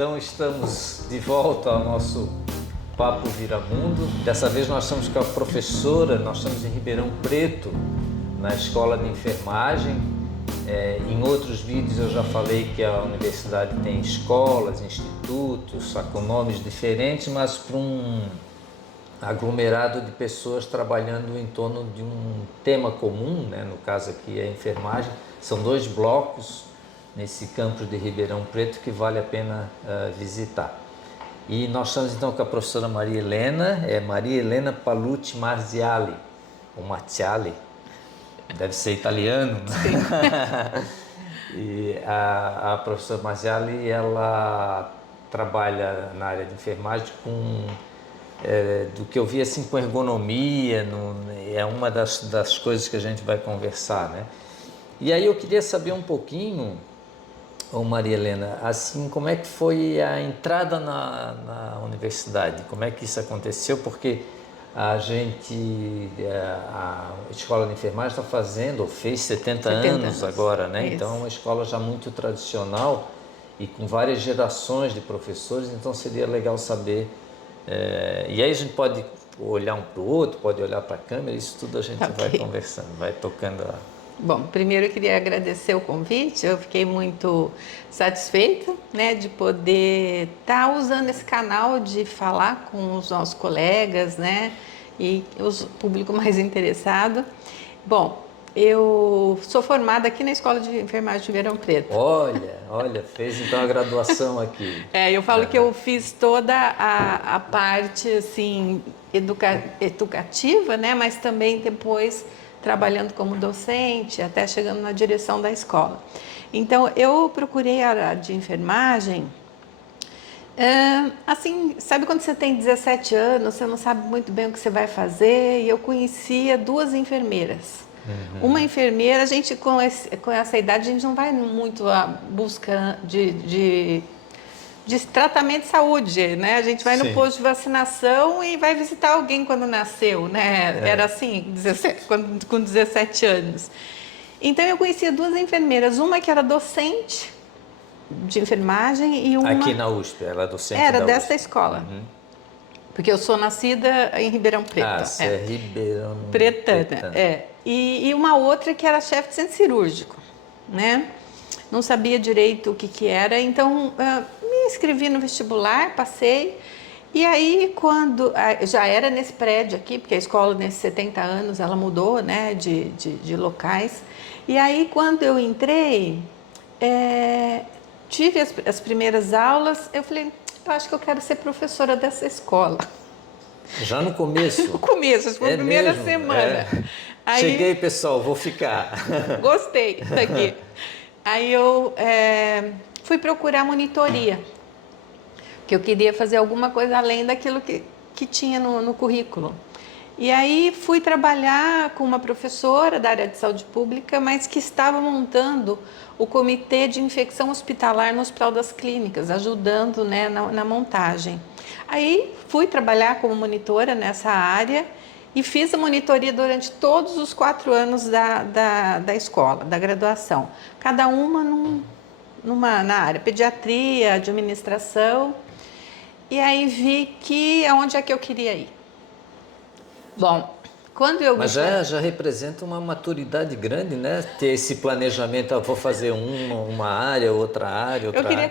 Então estamos de volta ao nosso Papo Viramundo. Dessa vez nós estamos com a professora, nós estamos em Ribeirão Preto, na Escola de Enfermagem. Em outros vídeos eu já falei que a universidade tem escolas, institutos, com nomes diferentes, mas para um aglomerado de pessoas trabalhando em torno de um tema comum, né? No caso aqui é a enfermagem. São 2 blocos nesse campus de Ribeirão Preto que vale a pena visitar. E nós estamos então com a professora Maria Helena Palucci Marziali, ou Marziali, deve ser italiano, né? E a professora Marziali, ela trabalha na área de enfermagem com, do que eu vi assim, com ergonomia, é uma das coisas que a gente vai conversar, né? E aí eu queria saber um pouquinho, Maria Helena, assim, como é que foi a entrada na universidade? Como é que isso aconteceu? Porque a Escola de Enfermagem está fazendo, ou fez 70 anos agora, né? Isso. Então é uma escola já muito tradicional e com várias gerações de professores, então seria legal saber. E aí a gente pode olhar um para o outro, pode olhar para a câmera, isso tudo a gente vai conversando, vai tocando a... Bom, primeiro eu queria agradecer o convite, eu fiquei muito satisfeita, né, de poder estar usando esse canal de falar com os nossos colegas, né, e o público mais interessado. Bom, eu sou formada aqui na Escola de Enfermagem de Ribeirão Preto. Olha, fez então a graduação aqui. Eu falo que eu fiz toda a parte, assim, educativa, né, mas também depois trabalhando como docente, até chegando na direção da escola. Então, eu procurei a área de enfermagem, assim, sabe quando você tem 17 anos, você não sabe muito bem o que você vai fazer, e eu conhecia 2 enfermeiras. Uma enfermeira, a gente com essa idade, a gente não vai muito à busca de tratamento de saúde, né? A gente vai no posto de vacinação e vai visitar alguém quando nasceu, né? Era assim, com 17 anos. Então eu conhecia 2 enfermeiras, uma que era docente de enfermagem e uma... Aqui na USP, ela é docente era da dessa USP. Escola. Porque eu sou nascida em Ribeirão Preto. Você é Ribeirão Pretana. E uma outra que era chefe de centro cirúrgico, né? Não sabia direito o que era, então me inscrevi no vestibular, passei. E aí, quando já era nesse prédio aqui, porque a escola nesses 70 anos ela mudou, né, de locais. E aí, quando eu entrei, tive as primeiras aulas, eu falei, eu acho que eu quero ser professora dessa escola. Já no começo? No começo, foi a primeira semana. Aí, cheguei, pessoal, vou ficar. Gostei daqui. Aí eu fui procurar monitoria, que eu queria fazer alguma coisa além daquilo que tinha no currículo. E aí fui trabalhar com uma professora da área de saúde pública, mas que estava montando o comitê de infecção hospitalar no Hospital das Clínicas, ajudando, né, na montagem. Aí fui trabalhar como monitora nessa área e fiz a monitoria durante todos os 4 anos da escola, da graduação. Cada uma na área, pediatria, administração. E aí vi que aonde é que eu queria ir. Bom, quando eu... Mas já representa uma maturidade grande, né? Ter esse planejamento, vou fazer uma área, outra área, outra área. Eu queria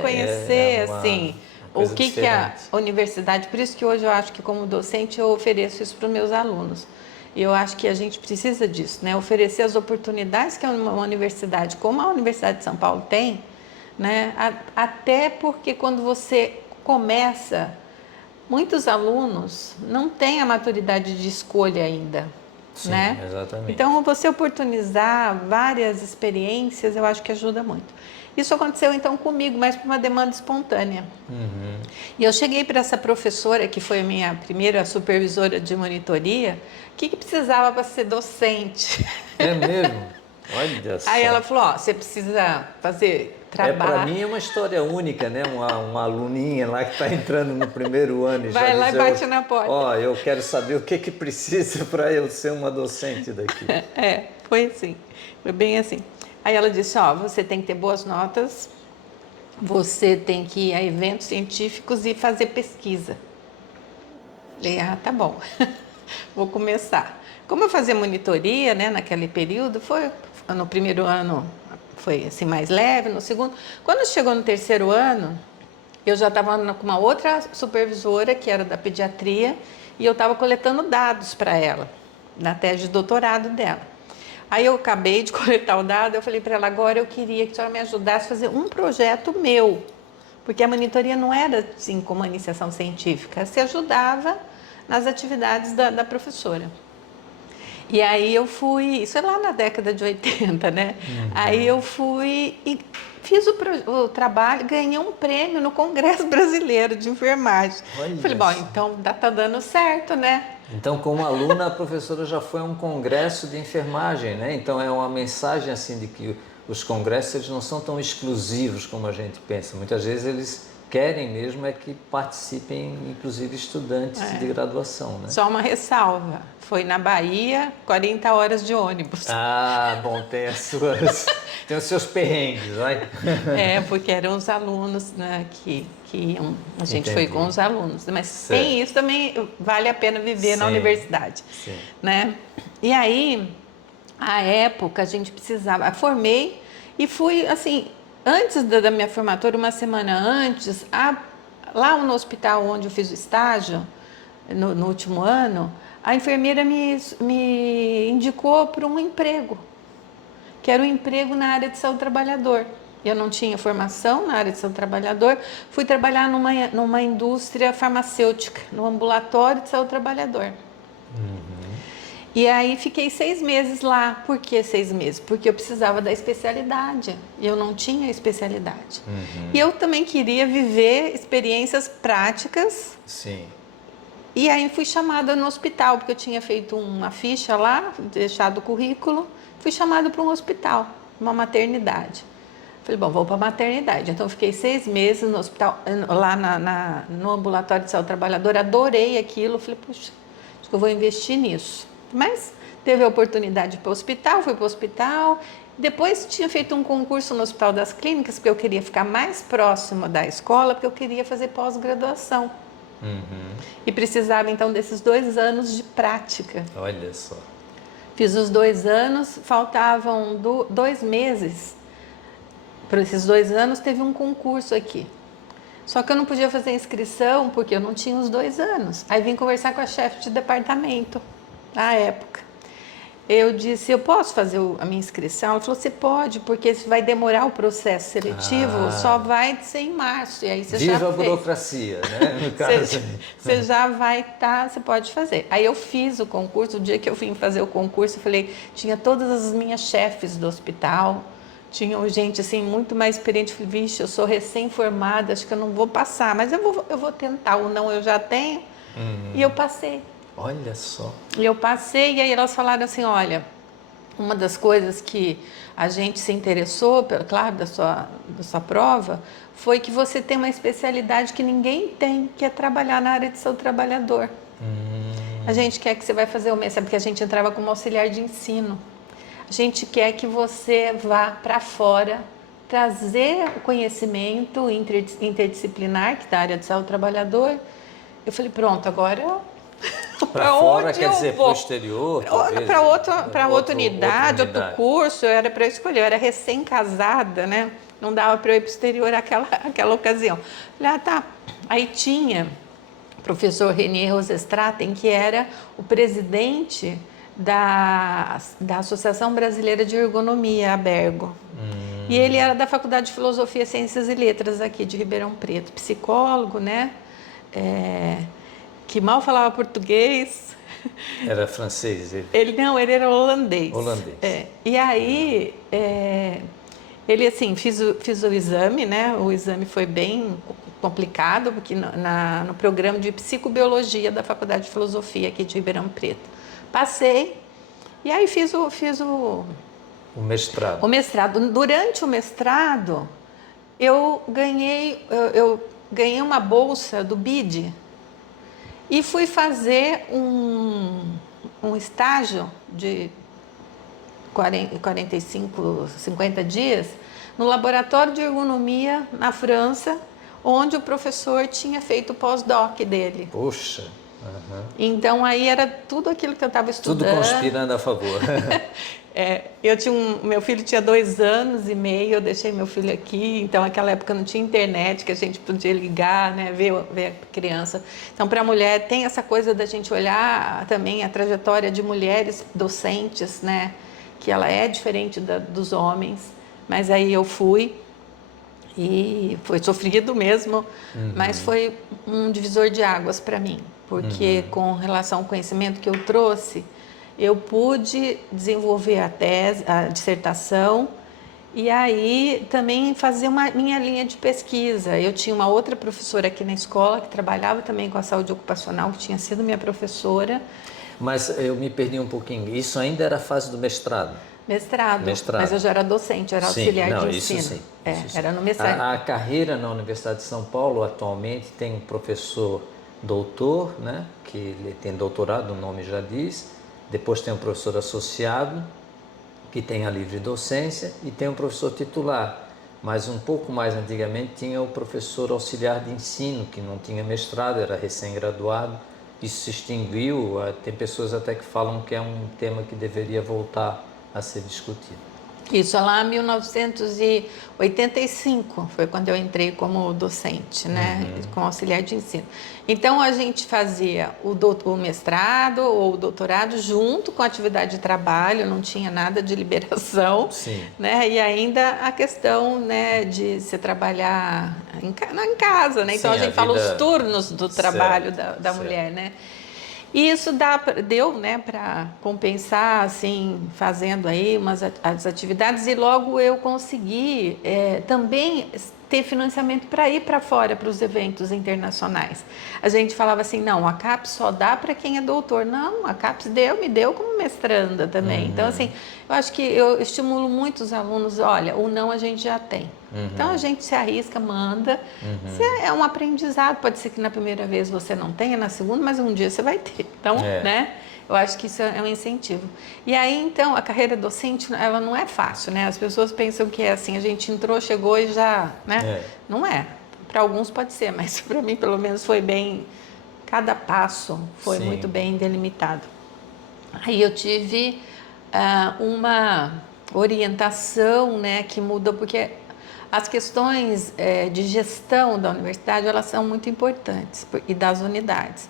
conhecer, assim... O que a universidade, por isso que hoje eu acho que como docente eu ofereço isso para os meus alunos. E eu acho que a gente precisa disso, né? Oferecer as oportunidades que uma universidade, como a Universidade de São Paulo tem, né? Até porque quando você começa, muitos alunos não têm a maturidade de escolha ainda. Sim, né? Exatamente. Então, você oportunizar várias experiências, eu acho que ajuda muito. Isso aconteceu então comigo, mas por uma demanda espontânea. E eu cheguei para essa professora, que foi a minha primeira supervisora de monitoria, o que precisava para ser docente? É mesmo? Olha só. Aí ela falou, você precisa fazer trabalho. Para mim é uma história única, né? Uma aluninha lá que está entrando no primeiro ano e vai já lá e bate na porta. Eu quero saber o que precisa para eu ser uma docente daqui. Foi assim, foi bem assim. Aí ela disse, você tem que ter boas notas, você tem que ir a eventos científicos e fazer pesquisa. Falei, tá bom, vou começar. Como eu fazia monitoria, né, naquele período, foi no primeiro ano foi assim mais leve, no segundo. Quando chegou no terceiro ano, eu já estava com uma outra supervisora que era da pediatria e eu estava coletando dados para ela na tese de doutorado dela. Aí eu acabei de coletar o dado, eu falei para ela, agora eu queria que a senhora me ajudasse a fazer um projeto meu, porque a monitoria não era assim como a iniciação científica, se ajudava nas atividades da professora. E aí eu fui, isso é lá na década de 80, né? Aí eu fui e fiz o trabalho, ganhei um prêmio no Congresso Brasileiro de Enfermagem. Olha Falei, bom, só. então tá dando certo, né? Então, como aluna, a professora já foi a um congresso de enfermagem, né? Então é uma mensagem assim de que os congressos eles não são tão exclusivos como a gente pensa. Muitas vezes eles querem mesmo é que participem, inclusive, estudantes de graduação, né? Só uma ressalva, foi na Bahia, 40 horas de ônibus. Ah, bom, tem os seus perrengues, vai? Porque eram os alunos, né, que iam, a gente Entendi. foi com os alunos, mas Certo. tem isso também, vale a pena viver na Sim, universidade, sim. né? E aí, à época, a gente precisava, formei e fui, assim, antes da minha formatura, uma semana antes, lá no hospital onde eu fiz o estágio, no último ano, a enfermeira me indicou para um emprego, que era um emprego na área de saúde do trabalhador. Eu não tinha formação na área de saúde do trabalhador, fui trabalhar numa indústria farmacêutica, no ambulatório de saúde do trabalhador. E aí fiquei 6 meses lá. Por que 6 meses? Porque eu precisava da especialidade. E eu não tinha especialidade. E eu também queria viver experiências práticas. Sim. E aí fui chamada no hospital, porque eu tinha feito uma ficha lá, deixado o currículo. Fui chamada para um hospital, uma maternidade. Falei, bom, vou para a maternidade. Então, eu fiquei 6 meses no hospital, lá no ambulatório de saúde do trabalhador. Adorei aquilo. Falei, puxa, acho que eu vou investir nisso. Mas teve a oportunidade de ir para o hospital, fui para o hospital. Depois tinha feito um concurso no Hospital das Clínicas, porque eu queria ficar mais próxima da escola, porque eu queria fazer pós-graduação. E precisava, então, desses 2 anos de prática. Olha só. Fiz os 2 anos, faltavam 2 meses. Por esses 2 anos, teve um concurso aqui. Só que eu não podia fazer inscrição, porque eu não tinha os 2 anos. Aí vim conversar com a chefe de departamento, na época. Eu disse, eu posso fazer a minha inscrição? Ela falou, você pode, porque vai demorar o processo seletivo, só vai ser em março. E aí você Viva já a fez. burocracia, né? No caso. Você já vai estar, você pode fazer. Aí eu fiz o concurso, o dia que eu vim fazer o concurso, eu falei, tinha todas as minhas chefes do hospital, tinha gente assim, muito mais experiente. Falei, vixe, eu sou recém-formada, acho que eu não vou passar, mas eu vou tentar, ou não eu já tenho. E eu passei. Olha só. E eu passei, e aí elas falaram assim, olha, uma das coisas que a gente se interessou, claro, da sua prova, foi que você tem uma especialidade que ninguém tem, que é trabalhar na área de saúde do trabalhador. A gente quer que você vai fazer o mesmo, porque a gente entrava como auxiliar de ensino. A gente quer que você vá para fora, trazer o conhecimento interdisciplinar, que é da área de saúde do trabalhador. Eu falei, pronto, agora... Para fora quer dizer para o exterior? Para outra unidade, outro curso, era para eu escolher. Eu era recém-casada, né? Não dava para eu ir para o exterior naquela ocasião. Falei, tá. Aí tinha o professor Renier Rosestraten, que era o presidente da Associação Brasileira de Ergonomia, a Bergo. E ele era da Faculdade de Filosofia, Ciências e Letras aqui de Ribeirão Preto. Psicólogo, né? Que mal falava português. Era francês? Ele era holandês. Holandês. E aí, ele assim, fiz o exame, né? O exame foi bem complicado, porque no programa de psicobiologia da Faculdade de Filosofia aqui de Ribeirão Preto. Passei, e aí fiz o mestrado. O mestrado. Durante o mestrado, eu ganhei uma bolsa do BID, e fui fazer um estágio de 45, 50 dias no laboratório de ergonomia na França, onde o professor tinha feito o pós-doc dele. Poxa. Uhum. Então aí era tudo aquilo que eu estava estudando. Tudo conspirando a favor. Meu filho tinha 2 anos e meio, eu deixei meu filho aqui, então naquela época não tinha internet que a gente podia ligar, né, ver a criança. Então para a mulher tem essa coisa da gente olhar também a trajetória de mulheres docentes, né, que ela é diferente dos homens, mas aí eu fui e foi sofrido mesmo, mas foi um divisor de águas para mim, porque com relação ao conhecimento que eu trouxe, eu pude desenvolver a tese, a dissertação, e aí também fazer minha linha de pesquisa. Eu tinha uma outra professora aqui na escola que trabalhava também com a saúde ocupacional, que tinha sido minha professora. Mas eu me perdi um pouquinho, isso ainda era a fase do mestrado? Mestrado, mas eu já era docente, era auxiliar de ensino. Isso sim. Era no mestrado. A carreira na Universidade de São Paulo atualmente tem um professor doutor, né, que ele tem doutorado, o nome já diz, depois tem um professor associado, que tem a livre docência, e tem um professor titular. Mas um pouco mais antigamente tinha o professor auxiliar de ensino, que não tinha mestrado, era recém-graduado. Isso se extinguiu, tem pessoas até que falam que é um tema que deveria voltar a ser discutido. Isso, lá em 1985 foi quando eu entrei como docente, né, como auxiliar de ensino. Então a gente fazia o mestrado ou o doutorado junto com a atividade de trabalho, não tinha nada de liberação, né, e ainda a questão, né, de se trabalhar em casa, né, então a gente fala os turnos do trabalho da mulher, né. E isso deu, né, para compensar, assim, fazendo aí as atividades, e logo eu consegui também ter financiamento para ir para fora, para os eventos internacionais. A gente falava assim, não, a CAPES só dá para quem é doutor. Não, a CAPES me deu como mestranda também. Então, assim, eu acho que eu estimulo muito os alunos, olha, o não a gente já tem. Então, a gente se arrisca, manda. É um aprendizado, pode ser que na primeira vez você não tenha, na segunda, mas um dia você vai ter. Então, né? Eu acho que isso é um incentivo. E aí, então, a carreira docente, ela não é fácil, né? As pessoas pensam que é assim, a gente entrou, chegou e já, né? Não é. Para alguns pode ser, mas para mim, pelo menos, foi bem... Cada passo foi muito bem delimitado. Aí eu tive uma orientação, né, que mudou, porque as questões de gestão da universidade, elas são muito importantes, e das unidades.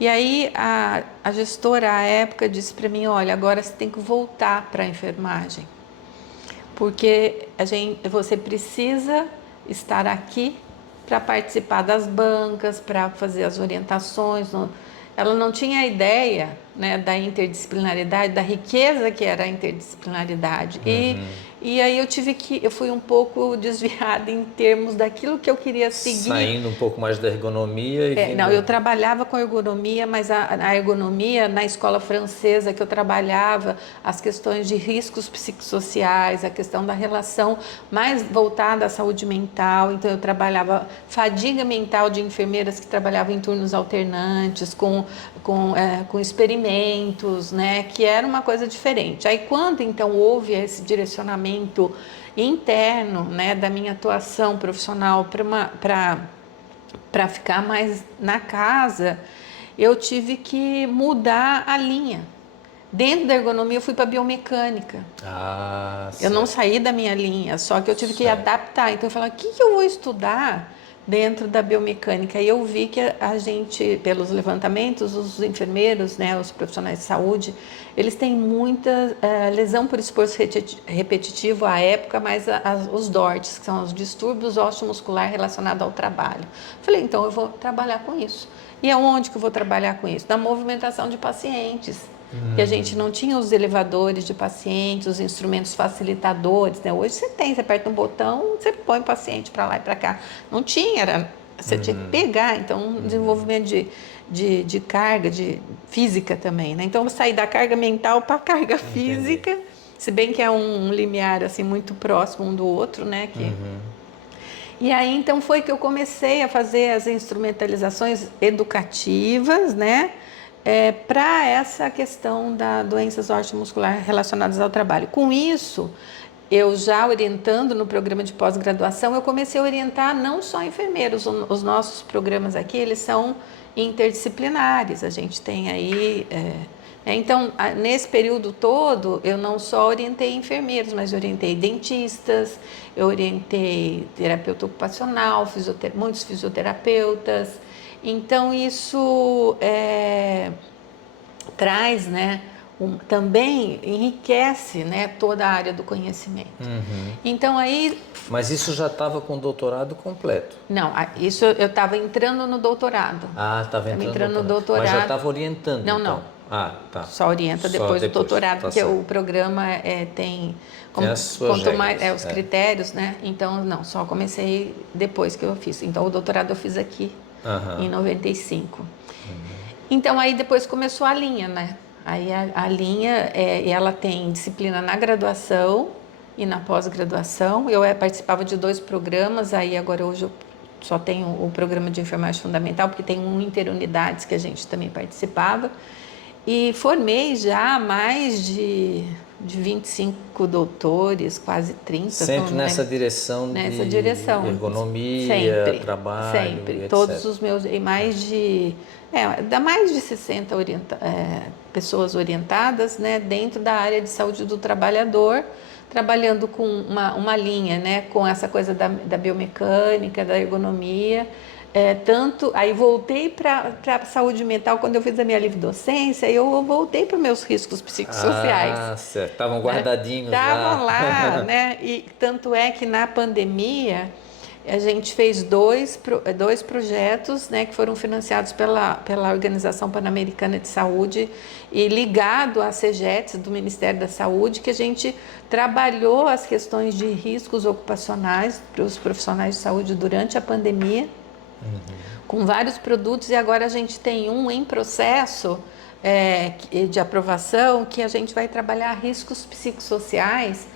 E aí a gestora à época disse para mim, olha, agora você tem que voltar para a enfermagem, porque você precisa estar aqui para participar das bancas, para fazer as orientações. Ela não tinha ideia, né, da interdisciplinaridade, da riqueza que era a interdisciplinaridade. E aí eu fui um pouco desviada em termos daquilo que eu queria seguir. Saindo um pouco mais da ergonomia e vindo... Não, eu trabalhava com ergonomia, mas a ergonomia na escola francesa que eu trabalhava, as questões de riscos psicossociais, a questão da relação mais voltada à saúde mental. Então eu trabalhava fadiga mental de enfermeiras que trabalhavam em turnos alternantes, com experimentos, né, que era uma coisa diferente. Aí quando então houve esse direcionamento interno, né, da minha atuação profissional para ficar mais na casa, eu tive que mudar a linha. Dentro da ergonomia eu fui para biomecânica. Eu não saí da minha linha, só que eu tive que adaptar. Então eu falei, o que eu vou estudar dentro da biomecânica? E eu vi que a gente, pelos levantamentos, os enfermeiros, né, os profissionais de saúde, eles têm muita lesão por esforço repetitivo à época, mas os DORTs, que são os distúrbios osteomuscular relacionados ao trabalho. Falei, então eu vou trabalhar com isso. E aonde que eu vou trabalhar com isso? Na movimentação de pacientes. Que a gente não tinha os elevadores de pacientes, os instrumentos facilitadores, né? Hoje você aperta um botão, você põe o paciente para lá e para cá. Não tinha, você tinha que pegar. Então, desenvolvimento de carga, de física também, né? Então, eu saí da carga mental para a carga física, se bem que é um limiar assim, muito próximo um do outro, né? E aí, então, foi que eu comecei a fazer as instrumentalizações educativas, né? Para essa questão da doenças osteomusculares relacionadas ao trabalho. Com isso, eu já orientando no programa de pós-graduação, eu comecei a orientar não só enfermeiros. Os nossos programas aqui, eles são interdisciplinares. A gente tem aí... Então, nesse período todo, eu não só orientei enfermeiros, mas orientei dentistas, eu orientei terapeuta ocupacional, muitos fisioterapeutas. Então, isso traz, né, também enriquece, né, toda a área do conhecimento. Então, aí... Mas isso já estava com o doutorado completo? Não, isso eu estava entrando no doutorado. Estava entrando no doutorado. Mas já estava orientando? Não, então. não. Tá. Só orienta depois do doutorado, porque certo. o programa tem as suas quanto mais regras, os critérios, né? Então, não, só comecei depois que eu fiz. Então, o doutorado eu fiz aqui em 95. Então, aí depois começou a linha, né? Aí a linha, ela tem disciplina na graduação e na pós-graduação. Eu participava de 2 programas, aí agora hoje eu só tenho o programa de enfermagem fundamental, porque tem um interunidades que a gente também participava. E formei já mais de 25 doutores, quase 30. Sempre nessa direção de ergonomia, sempre, trabalho, sempre. etc. Todos os meus, e mais de, dá mais de 60 pessoas orientadas, né, dentro da área de saúde do trabalhador, trabalhando com uma linha, né, com essa coisa da biomecânica, da ergonomia. Aí voltei para a saúde mental. Quando eu fiz a minha livre docência, eu voltei para os meus riscos psicossociais. Certo. Estavam guardadinhos lá. Estavam lá, né? E tanto é que na pandemia a gente fez dois projetos, né, que foram financiados pela Organização Pan-Americana de Saúde e ligado à CEGETS, do Ministério da Saúde, que a gente trabalhou as questões de riscos ocupacionais para os profissionais de saúde durante a pandemia. Com vários produtos, e agora a gente tem um em processo de aprovação, que a gente vai trabalhar riscos psicossociais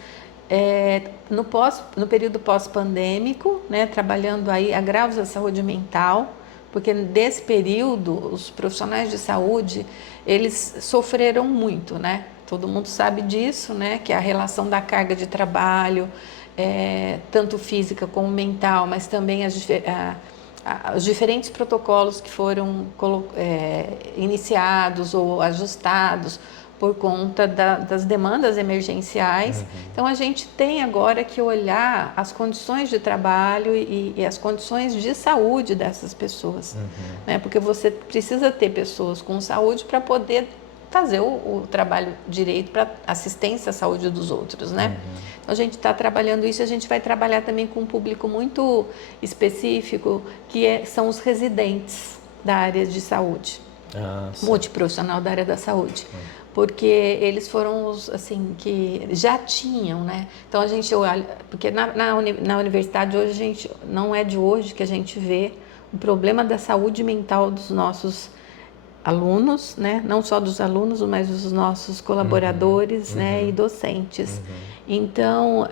no período pós-pandêmico, né, trabalhando aí agravos da saúde mental, porque desse período os profissionais de saúde, eles sofreram muito, né? Todo mundo sabe disso, né? Que é a relação da carga de trabalho, tanto física como mental, mas também os diferentes protocolos que foram iniciados ou ajustados por conta das demandas emergenciais. Então, a gente tem agora que olhar as condições de trabalho e as condições de saúde dessas pessoas, né? Porque você precisa ter pessoas com saúde para poder fazer o trabalho direito para assistência à saúde dos outros, né? Então, a gente está trabalhando isso. A gente vai trabalhar também com um público muito específico, que são os residentes da área de saúde, multiprofissional da área da saúde, porque eles foram os, assim, que já tinham, né? Então, a gente olha, porque na universidade hoje, a gente, não é de hoje que a gente vê o problema da saúde mental dos nossos alunos, né? Não só dos alunos, mas dos nossos colaboradores, né? E docentes. Então,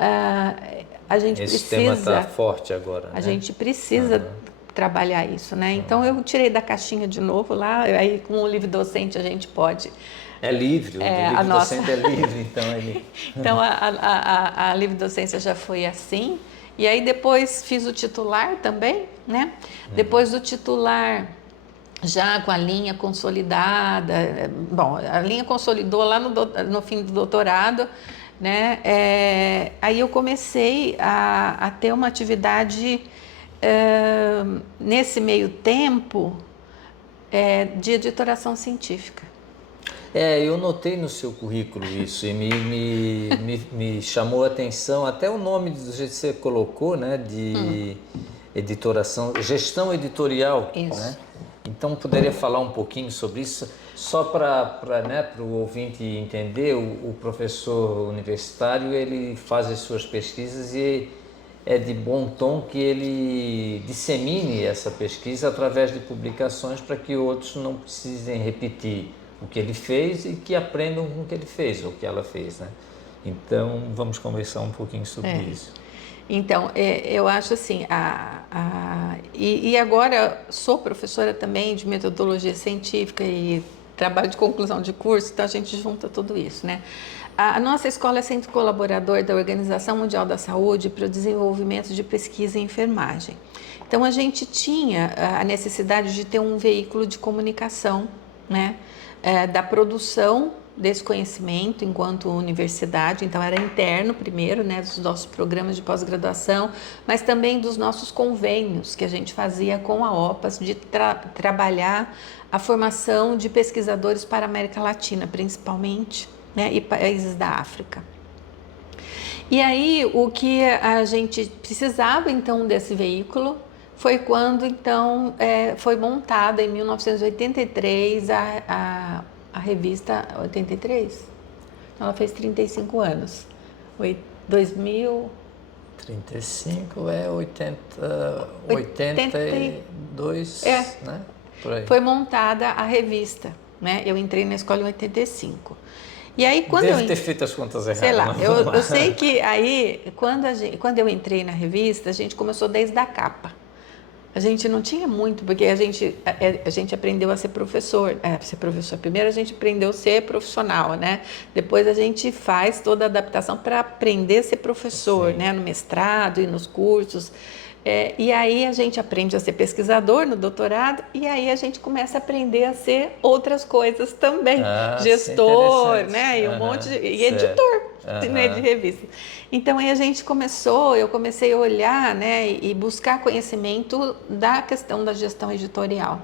a gente Esse precisa... tema está forte agora, A gente precisa trabalhar isso, né? Então, eu tirei da caixinha de novo lá, aí com o livre docente a gente pode... É livre, o livre docente é livre, então... Então, a livre docência já foi assim, e aí depois fiz o titular também, né? Depois do titular... já com a linha consolidada, bom, a linha consolidou lá no fim do doutorado, né? Aí eu comecei a ter uma atividade nesse meio tempo de editoração científica. Eu notei no seu currículo isso e me chamou a atenção até o nome do jeito que você colocou, né? De editoração, gestão editorial, Isso. né? Então, poderia falar um pouquinho sobre isso, só para o ouvinte entender. O professor universitário, ele faz as suas pesquisas e é de bom tom que ele dissemine essa pesquisa através de publicações para que outros não precisem repetir o que ele fez e que aprendam com o que ele fez ou o que ela fez, né? Então, vamos conversar um pouquinho sobre isso. Então, eu acho assim, e agora sou professora também de metodologia científica e trabalho de conclusão de curso, então a gente junta tudo isso, né? A nossa escola é centro colaborador da Organização Mundial da Saúde para o desenvolvimento de pesquisa em enfermagem. Então, a gente tinha a necessidade de ter um veículo de comunicação, né, da produção desse conhecimento enquanto universidade. Então, era interno primeiro, né, dos nossos programas de pós-graduação, mas também dos nossos convênios que a gente fazia com a OPAS de trabalhar a formação de pesquisadores para a América Latina, principalmente, né, e países da África. E aí, o que a gente precisava, então, desse veículo foi quando, então, foi montada em 1983 a revista 83. Ela fez 35 anos. 2000... 35 é 82, né? Por aí. Foi montada a revista, né? Eu entrei na escola em 85. E aí, quando Deve ter feito as contas erradas. Sei lá, eu sei que aí, quando eu entrei na revista, a gente começou desde a capa. A gente não tinha muito, porque a gente aprendeu a ser professor. Primeiro a gente aprendeu a ser profissional, né? Depois a gente faz toda a adaptação para aprender a ser professor, né? No mestrado e nos cursos. E aí a gente aprende a ser pesquisador no doutorado e aí a gente começa a aprender a ser outras coisas também. Gestor, né? E um monte de... E editor, né, de revista. Então aí eu comecei a olhar, né, e buscar conhecimento da questão da gestão editorial.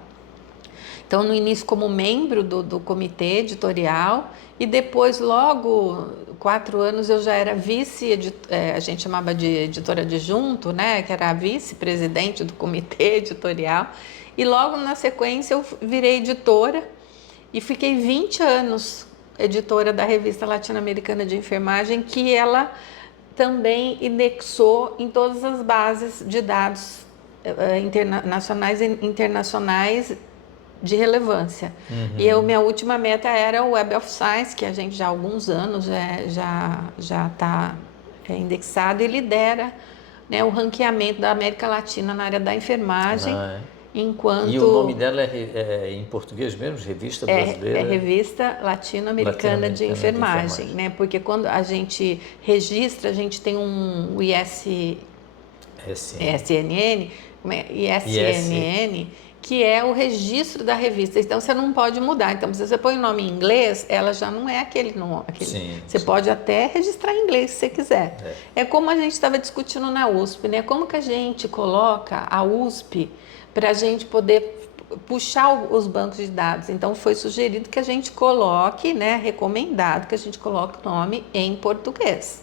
Então, no início, como membro do comitê editorial, e depois, logo 4 anos, eu já era a gente chamava de editora adjunto, né, que era a vice-presidente do comitê editorial, e logo na sequência eu virei editora e fiquei 20 anos editora da Revista Latino-Americana de Enfermagem, que ela também indexou em todas as bases de dados nacionais e internacionais de relevância. E minha última meta era o Web of Science, que a gente já há alguns anos já está indexado e lidera, né, o ranqueamento da América Latina na área da enfermagem. Enquanto... E o nome dela é em português mesmo? Revista Brasileira? É Revista Latino-Americana de Enfermagem, né? Porque quando a gente registra, a gente tem um ISNN, que é o registro da revista. Então, você não pode mudar. Então, se você põe o nome em inglês, ela já não é aquele nome. Você pode até registrar em inglês se você quiser. É como a gente estava discutindo na USP, né? Como que a gente coloca a USP para a gente poder puxar os bancos de dados. Então, foi sugerido que a gente coloque, né, recomendado que a gente coloque o nome em português.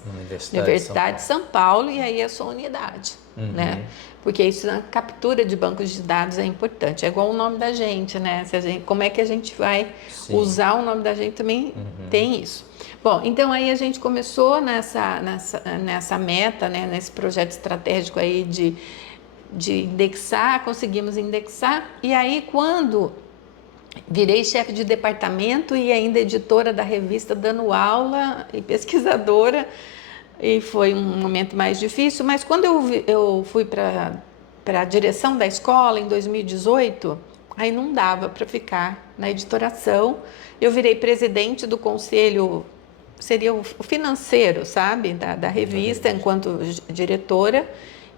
Universidade de São Paulo, e aí a sua unidade, né? Porque isso na captura de bancos de dados é importante. É igual o nome da gente, né? Como é que a gente vai usar o nome da gente também tem isso. Bom, então aí a gente começou nessa meta, né, nesse projeto estratégico aí de indexar, conseguimos indexar, e aí quando virei chefe de departamento e ainda editora da revista, dando aula e pesquisadora, e foi um momento mais difícil, mas quando eu fui para a direção da escola em 2018, aí não dava para ficar na editoração, eu virei presidente do conselho, seria o financeiro, sabe, da revista, enquanto diretora.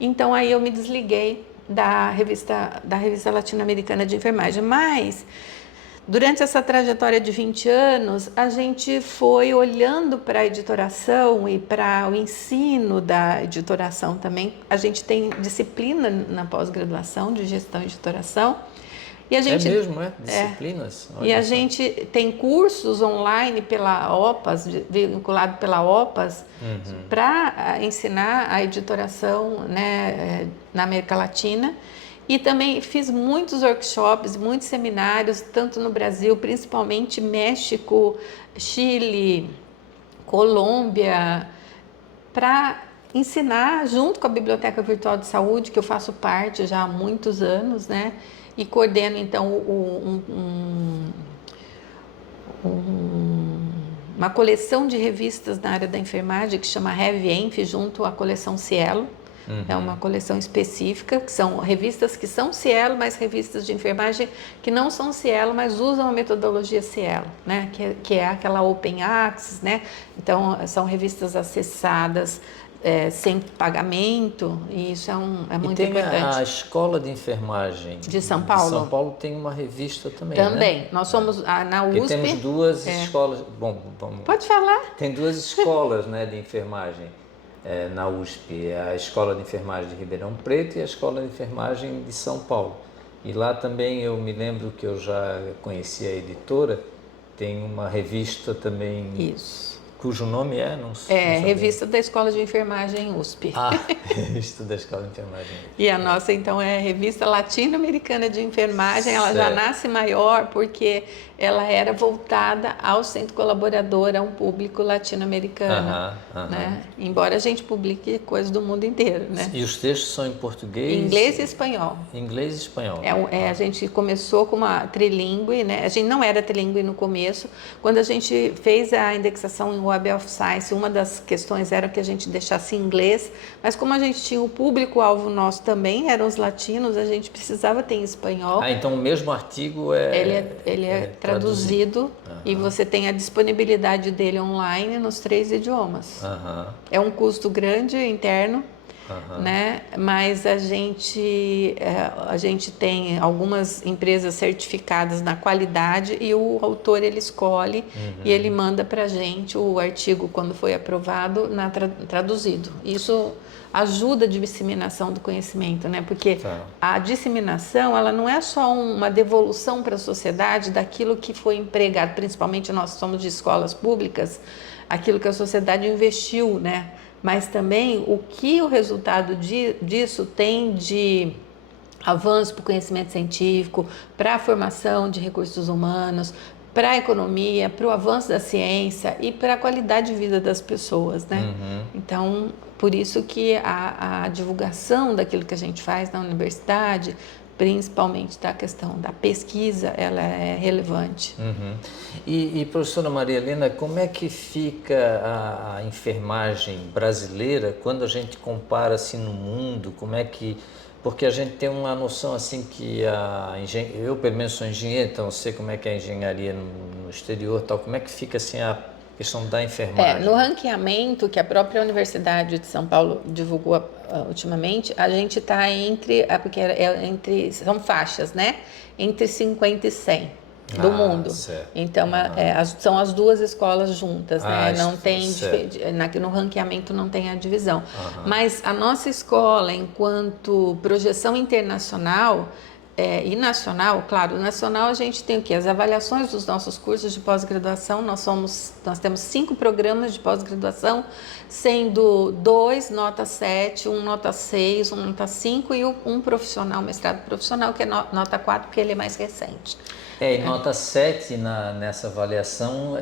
Então, aí eu me desliguei da revista Latino-Americana de Enfermagem. Mas, durante essa trajetória de 20 anos, a gente foi olhando para a editoração e para o ensino da editoração também. A gente tem disciplina na pós-graduação de gestão e editoração. E a gente, disciplinas? E a gente tem cursos online pela OPAS, vinculado pela OPAS, para ensinar a editoração, né, na América Latina. E também fiz muitos workshops, muitos seminários, tanto no Brasil, principalmente México, Chile, Colômbia, para ensinar junto com a Biblioteca Virtual de Saúde, que eu faço parte já há muitos anos, né? E coordeno, então, uma coleção de revistas na área da enfermagem que chama RevEnf, junto à coleção Cielo. É uma coleção específica, que são revistas que são Cielo, mas revistas de enfermagem que não são Cielo, mas usam a metodologia Cielo, né? Que é aquela Open Access, né? Então, são revistas acessadas, sem pagamento, e isso é muito tem importante. a Escola de Enfermagem De São Paulo? De São Paulo tem uma revista também, Também. né? Nós somos na USP. Porque temos duas escolas. Bom, Pode falar. tem duas escolas, né, de enfermagem na USP. A Escola de Enfermagem de Ribeirão Preto e a Escola de Enfermagem de São Paulo. E lá também eu me lembro que eu já conheci a editora. Tem uma revista também. Isso. Cujo nome é? Não sei. Revista da Escola de Enfermagem USP. Revista da Escola de Enfermagem. E a nossa, então, é a Revista Latino-Americana de Enfermagem. Ela já nasce maior porque ela era voltada ao centro colaborador, a um público latino-americano. Né? Embora a gente publique coisas do mundo inteiro, né? E os textos são em português? Inglês e espanhol. Inglês e espanhol. A gente começou com uma trilingüe, né? A gente não era trilingüe no começo. Quando a gente fez a indexação em Web of Science, uma das questões era que a gente deixasse em inglês, mas como a gente tinha o público-alvo nosso também, eram os latinos, a gente precisava ter em espanhol. Então o mesmo artigo Ele é traduzido e você tem a disponibilidade dele online nos 3 idiomas. É um custo grande interno, né? Mas a gente tem algumas empresas certificadas na qualidade e o autor ele escolhe e ele manda para a gente o artigo quando foi aprovado traduzido. Isso ajuda a disseminação do conhecimento, né? Porque a disseminação ela não é só uma devolução para a sociedade daquilo que foi empregado, principalmente nós somos de escolas públicas, aquilo que a sociedade investiu, né? Mas também o que o resultado disso tem de avanço para o conhecimento científico, para a formação de recursos humanos, para a economia, para o avanço da ciência e para a qualidade de vida das pessoas, né? Então, por isso que a divulgação daquilo que a gente faz na universidade, principalmente da questão da pesquisa, ela é relevante. E professora Maria Helena, como é que fica a enfermagem brasileira quando a gente compara assim no mundo? Como é que... Porque a gente tem uma noção assim que eu pelo menos sou engenheiro, então eu sei como é que é a engenharia no exterior, tal. Como é que fica assim a questão da enfermagem? No ranqueamento que a própria Universidade de São Paulo divulgou ultimamente, a gente está são faixas, né? Entre 50 e 100 do mundo. Certo. Então, são as duas escolas juntas, né? Não tem no ranqueamento não tem a divisão. Mas a nossa escola, enquanto projeção internacional e nacional, claro, nacional a gente tem o quê? As avaliações dos nossos cursos de pós-graduação, nós temos 5 programas de pós-graduação, sendo 2 nota 7, 1 nota 6, 1 nota 5 e um profissional, mestrado profissional, que é nota 4, porque ele é mais recente. E nota 7 nessa avaliação,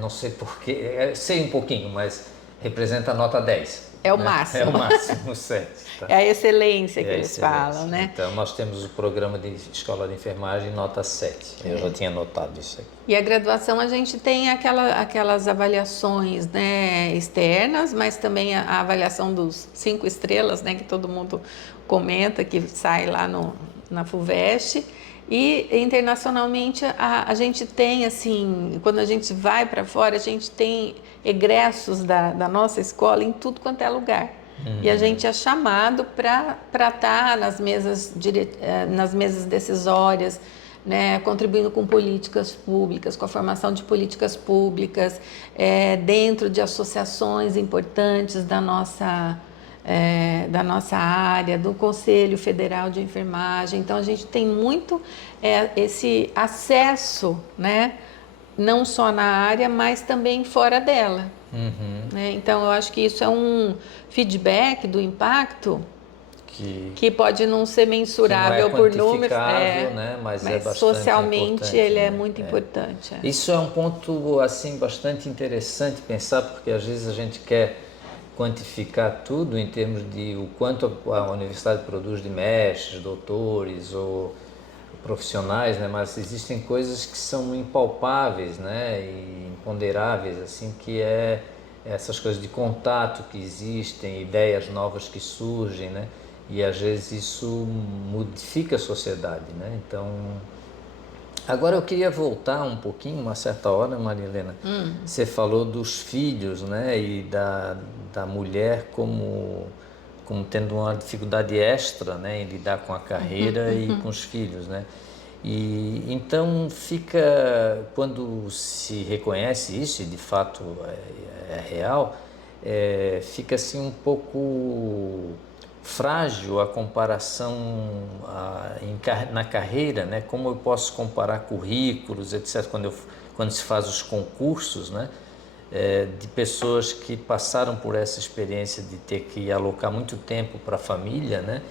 não sei porquê, sei um pouquinho, mas representa a nota 10. É o máximo. É o máximo, 7. Tá? É a excelência que eles falam, né? Então, nós temos o programa de escola de enfermagem nota 7. Eu já tinha notado isso aqui. E a graduação a gente tem aquelas avaliações, né, externas, mas também a avaliação dos 5 estrelas, né, que todo mundo comenta, que sai lá na FUVEST. E internacionalmente a gente tem, assim, quando a gente vai para fora, a gente tem egressos da nossa escola em tudo quanto é lugar. E a gente é chamado para estar nas mesas decisórias, né, contribuindo com políticas públicas, com a formação de políticas públicas, dentro de associações importantes da nossa área, do Conselho Federal de Enfermagem. Então, a gente tem muito esse acesso, né, não só na área, mas também fora dela. Né? Então, eu acho que isso é um feedback do impacto que pode não ser mensurável por números, né? Mas é bastante socialmente ele né? é muito importante. Isso é um ponto assim bastante interessante pensar, porque às vezes a gente quer quantificar tudo em termos de o quanto a universidade produz de mestres, doutores ou profissionais, né? Mas existem coisas que são impalpáveis, né? E imponderáveis, assim, que é essas coisas de contato que existem, ideias novas que surgem, né? E às vezes isso modifica a sociedade, né? Então, agora eu queria voltar um pouquinho, uma certa hora, Maria Helena. Você falou dos filhos, né? E da mulher como tendo uma dificuldade extra, né? Em lidar com a carreira e com os filhos, né? E então fica, quando se reconhece isso, e de fato é real, fica assim um pouco frágil a comparação na carreira, né? Como eu posso comparar currículos, etc., quando se faz os concursos, né? De pessoas que passaram por essa experiência de ter que alocar muito tempo para a família, né?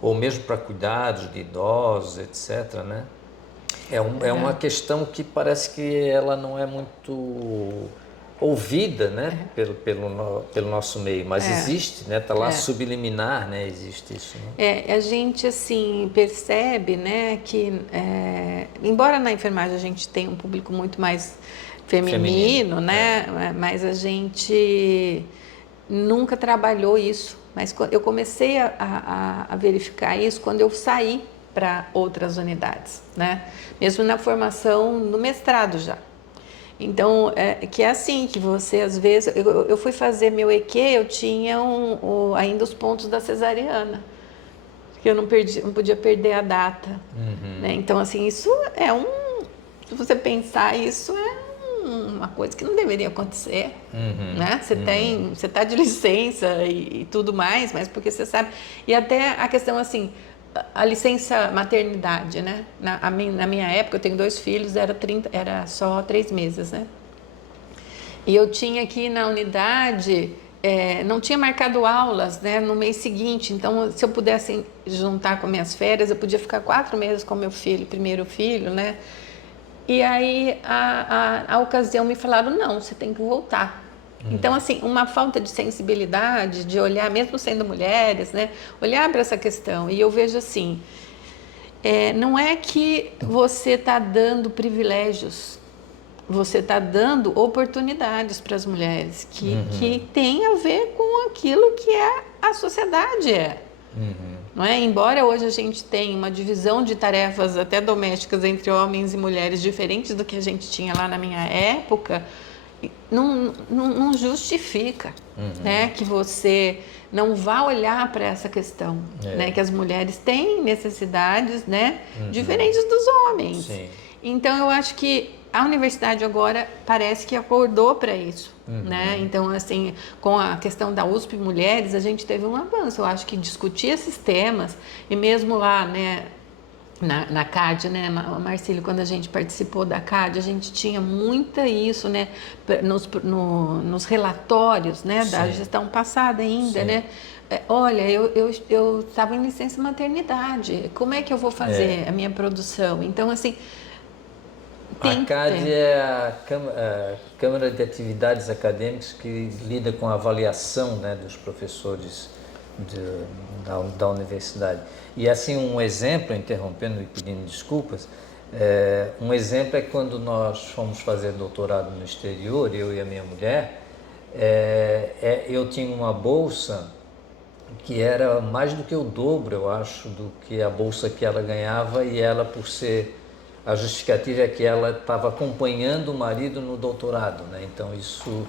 Ou mesmo para cuidados de idosos, etc., né? É uma questão que parece que ela não é muito ouvida, né? Pelo nosso meio, mas existe, né? Está lá subliminar, né? Existe isso, né? A gente assim percebe, né, que embora na enfermagem a gente tenha um público muito mais feminino, né, mas a gente nunca trabalhou isso. Mas eu comecei a verificar isso quando eu saí para outras unidades, né? Mesmo na formação no mestrado já. Então, que é assim, que você às vezes... Eu fui fazer meu EQ, eu tinha ainda os pontos da cesariana, que eu não podia perder a data. Né? Então, assim, isso se você pensar, isso é uma coisa que não deveria acontecer. Né? Você está de licença e tudo mais, mas porque você sabe... E até a questão, assim... A licença maternidade, né? Na minha época, eu tenho 2 filhos, era só 3 meses, né? E eu tinha aqui na unidade, não tinha marcado aulas, né? No mês seguinte, então se eu pudesse juntar com minhas férias, eu podia ficar 4 meses com meu primeiro filho, né? E aí, a ocasião me falaram, não, você tem que voltar. Então, assim, uma falta de sensibilidade, de olhar, mesmo sendo mulheres, né, olhar para essa questão. E eu vejo assim, não é que você está dando privilégios, você está dando oportunidades para as mulheres, que tem a ver com aquilo que a sociedade é. Não é? Embora hoje a gente tenha uma divisão de tarefas até domésticas entre homens e mulheres diferentes do que a gente tinha lá na minha época, não justifica, né, que você não vá olhar para essa questão, né, que as mulheres têm necessidades, né, diferentes dos homens. Sim. Então eu acho que a universidade agora parece que acordou para isso, né? Então, assim, com a questão da USP Mulheres, a gente teve um avanço. Eu acho que discutir esses temas, e mesmo lá, né, na CAD, né, Marcílio, quando a gente participou da CAD, a gente tinha muita isso, né, nos relatórios, né, da gestão passada ainda, né? Olha, eu estava em licença maternidade, como é que eu vou fazer a minha produção? Então, assim... A CAD é a Câmara de Atividades Acadêmicas que lida com a avaliação, né, dos professores da universidade. E assim, um exemplo, interrompendo e pedindo desculpas, um exemplo é quando nós fomos fazer doutorado no exterior, eu e a minha mulher, eu tinha uma bolsa que era mais do que o dobro, eu acho, do que a bolsa que ela ganhava, e ela, por ser... A justificativa é que ela estava acompanhando o marido no doutorado, né? Então isso...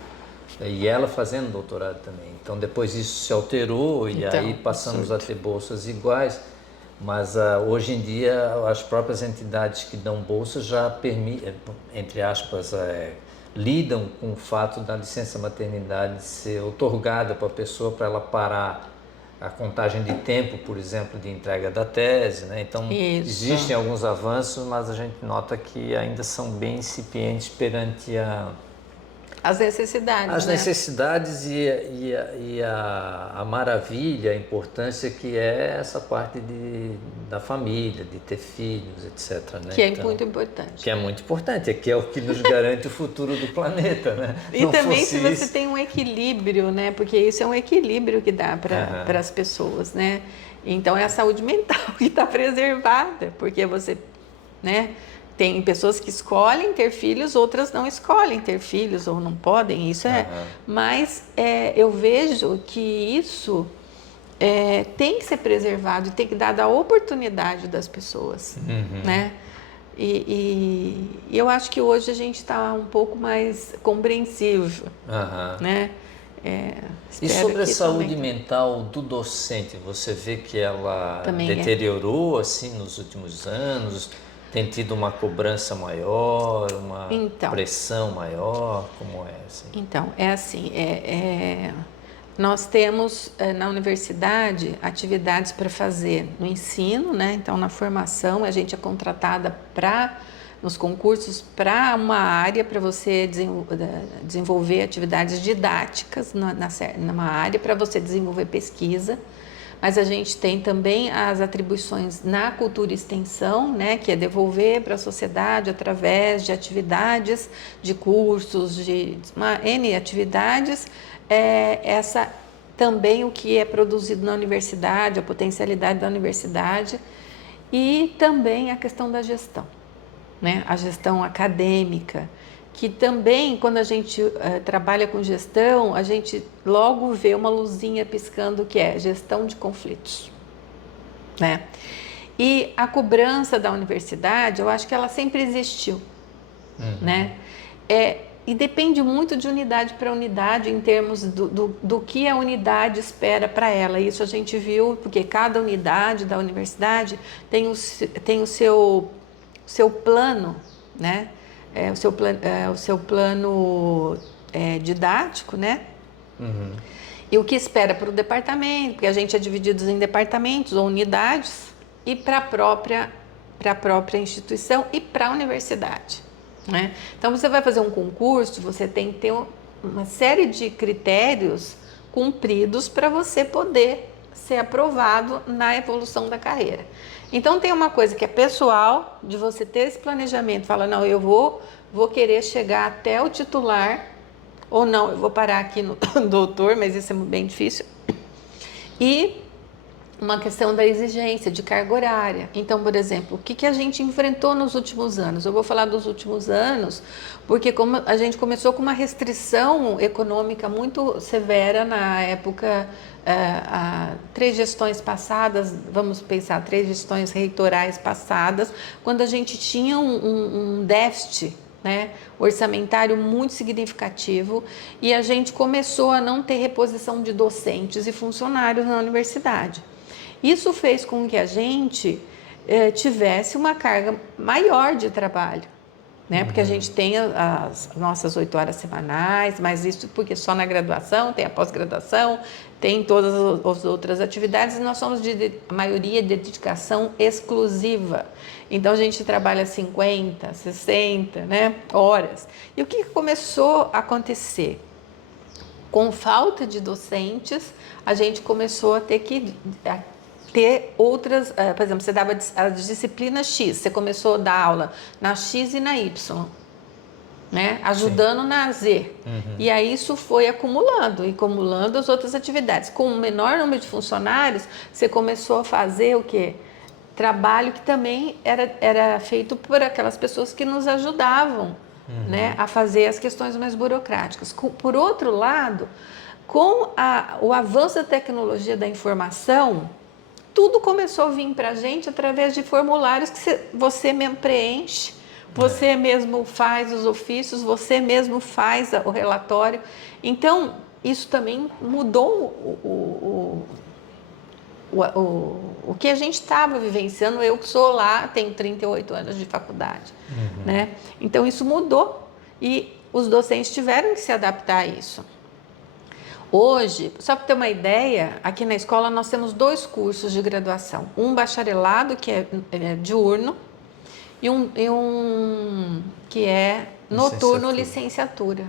E ela fazendo doutorado também. Então depois isso se alterou e aí passamos a ter bolsas iguais. Mas hoje em dia as próprias entidades que dão bolsas já permitem, entre aspas, lidam com o fato da licença maternidade ser otorgada para a pessoa, para ela parar a contagem de tempo, por exemplo, de entrega da tese, né? Então, existem alguns avanços, mas a gente nota que ainda são bem incipientes perante as necessidades. As necessidades e a maravilha, a importância que é essa parte da família, de ter filhos, etc. Né? Que é muito importante. Que é muito importante, que é o que nos garante o futuro do planeta, né? E não também se você isso... tem um equilíbrio, né? Porque isso é um equilíbrio que dá para as pessoas, né? Então é a saúde mental que está preservada, porque você, né, Tem pessoas que escolhem ter filhos, outras não escolhem ter filhos ou não podem, isso é. Mas eu vejo que isso tem que ser preservado e tem que dar a oportunidade das pessoas, né? E eu acho que hoje a gente está um pouco mais compreensivo, né? E sobre a saúde mental do docente, você vê que ela também deteriorou assim nos últimos anos? Tem tido uma cobrança maior, uma pressão maior? Como é assim? Então, é assim, nós temos na universidade atividades para fazer no ensino, né? Então, na formação, a gente é contratada nos concursos para uma área para você desenvolver atividades didáticas numa área para você desenvolver pesquisa. Mas a gente tem também as atribuições na cultura e extensão, né, que é devolver para a sociedade através de atividades, de cursos, de N atividades, essa também o que é produzido na universidade, a potencialidade da universidade e também a questão da gestão, né, a gestão acadêmica, que também, quando a gente trabalha com gestão, a gente logo vê uma luzinha piscando que é gestão de conflitos, né? E a cobrança da universidade, eu acho que ela sempre existiu, né? E depende muito de unidade para unidade em termos do que a unidade espera para ela. Isso a gente viu, porque cada unidade da universidade tem o seu plano, né? O seu plano didático, né? E o que espera para o departamento, porque a gente é dividido em departamentos ou unidades, e para a própria instituição e para a universidade, né? Então, você vai fazer um concurso, você tem que ter uma série de critérios cumpridos para você poder ser aprovado na evolução da carreira. Então, tem uma coisa que é pessoal, de você ter esse planejamento, fala, não, eu vou querer chegar até o titular, ou não, eu vou parar aqui no doutor, mas isso é bem difícil. E uma questão da exigência de carga horária. Então, por exemplo, o que a gente enfrentou nos últimos anos? Eu vou falar dos últimos anos, porque como a gente começou com uma restrição econômica muito severa na época, há 3 gestões passadas, vamos pensar, 3 gestões reitorais passadas, quando a gente tinha um déficit, né, orçamentário muito significativo, e a gente começou a não ter reposição de docentes e funcionários na universidade. Isso fez com que a gente tivesse uma carga maior de trabalho, né? Porque a gente tem as nossas 8 horas semanais, mas isso porque só na graduação, tem a pós-graduação, tem todas as outras atividades, e nós somos a maioria de dedicação exclusiva. Então, a gente trabalha 50, 60, né, horas. E o que começou a acontecer? Com falta de docentes, a gente começou a ter que ter outras, por exemplo, você dava a disciplina X, você começou a dar aula na X e na Y, né? Ajudando na Z. E aí isso foi acumulando as outras atividades. Com o menor número de funcionários, você começou a fazer o quê? Trabalho que também era feito por aquelas pessoas que nos ajudavam, né, a fazer as questões mais burocráticas. Por outro lado, com o avanço da tecnologia da informação, tudo começou a vir para a gente através de formulários que você mesmo preenche, você mesmo faz os ofícios, você mesmo faz o relatório. Então, isso também mudou o que a gente estava vivenciando. Eu que sou lá, tenho 38 anos de faculdade, né? Então, isso mudou e os docentes tiveram que se adaptar a isso. Hoje, só para ter uma ideia, aqui na escola nós temos 2 cursos de graduação. Um bacharelado, que é diurno, e um que é noturno, licenciatura.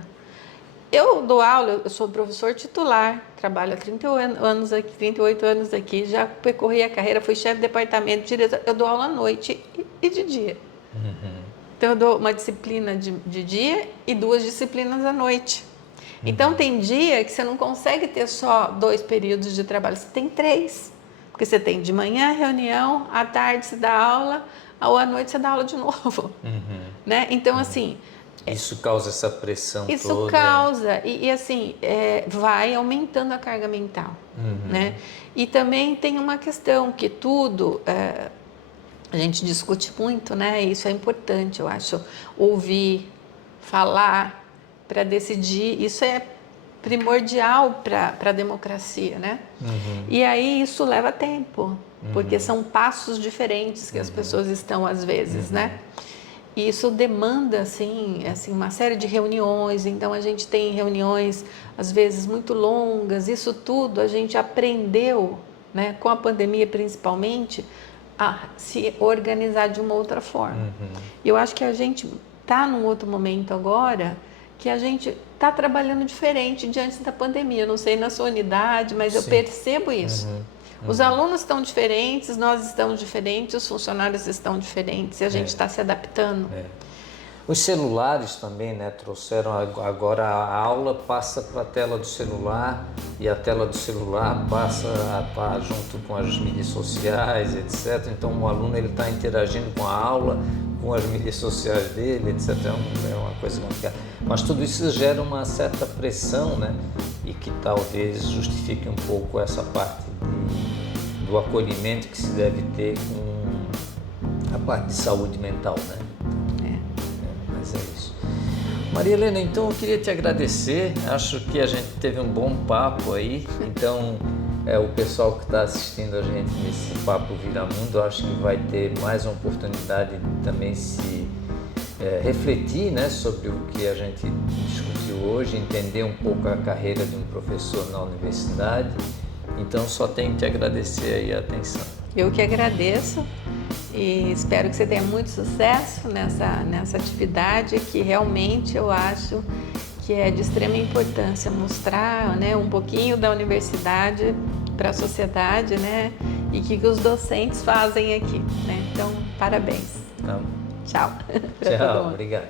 Eu dou aula, eu sou professor titular, trabalho há 38 anos aqui, já percorri a carreira, fui chefe de departamento, diretor, eu dou aula à noite e de dia. Então, eu dou uma disciplina de dia e 2 disciplinas à noite. Então, tem dia que você não consegue ter só 2 períodos de trabalho, você tem 3. Porque você tem de manhã reunião, à tarde você dá aula, ou à noite você dá aula de novo. Né? Então, assim... Isso causa essa pressão toda. Isso causa, e assim, vai aumentando a carga mental. Né? E também tem uma questão que tudo... a gente discute muito, né? Isso é importante, eu acho. Ouvir, falar, para decidir, isso é primordial para a democracia, né? E aí isso leva tempo, porque são passos diferentes que as pessoas estão às vezes, né? E isso demanda, assim, uma série de reuniões, então a gente tem reuniões, às vezes, muito longas, isso tudo a gente aprendeu, né, com a pandemia principalmente, a se organizar de uma outra forma. E eu acho que a gente está num outro momento agora que a gente está trabalhando diferente diante da pandemia. Eu não sei na sua unidade, mas eu percebo isso. Os alunos estão diferentes, nós estamos diferentes, os funcionários estão diferentes e a gente está se adaptando. Os celulares também, né, trouxeram agora a aula passa para a tela do celular e a tela do celular passa a estar junto com as mídias sociais, etc. Então o aluno ele está interagindo com a aula, com as mídias sociais dele, etc. É uma coisa complicada. Mas tudo isso gera uma certa pressão, né, e que talvez justifique um pouco essa parte do acolhimento que se deve ter com a parte de saúde mental, né? Mas é isso. Maria Helena, então eu queria te agradecer, acho que a gente teve um bom papo aí, então o pessoal que está assistindo a gente nesse Papo Viramundo, acho que vai ter mais uma oportunidade de também se refletir, né, sobre o que a gente discutiu hoje, entender um pouco a carreira de um professor na universidade, então só tenho que te agradecer aí a atenção. Eu que agradeço. E espero que você tenha muito sucesso nessa atividade que realmente eu acho que é de extrema importância mostrar, né, um pouquinho da universidade para a sociedade, né, e que os docentes fazem aqui, né? Então, parabéns. Tá. Tchau. Tchau, obrigado.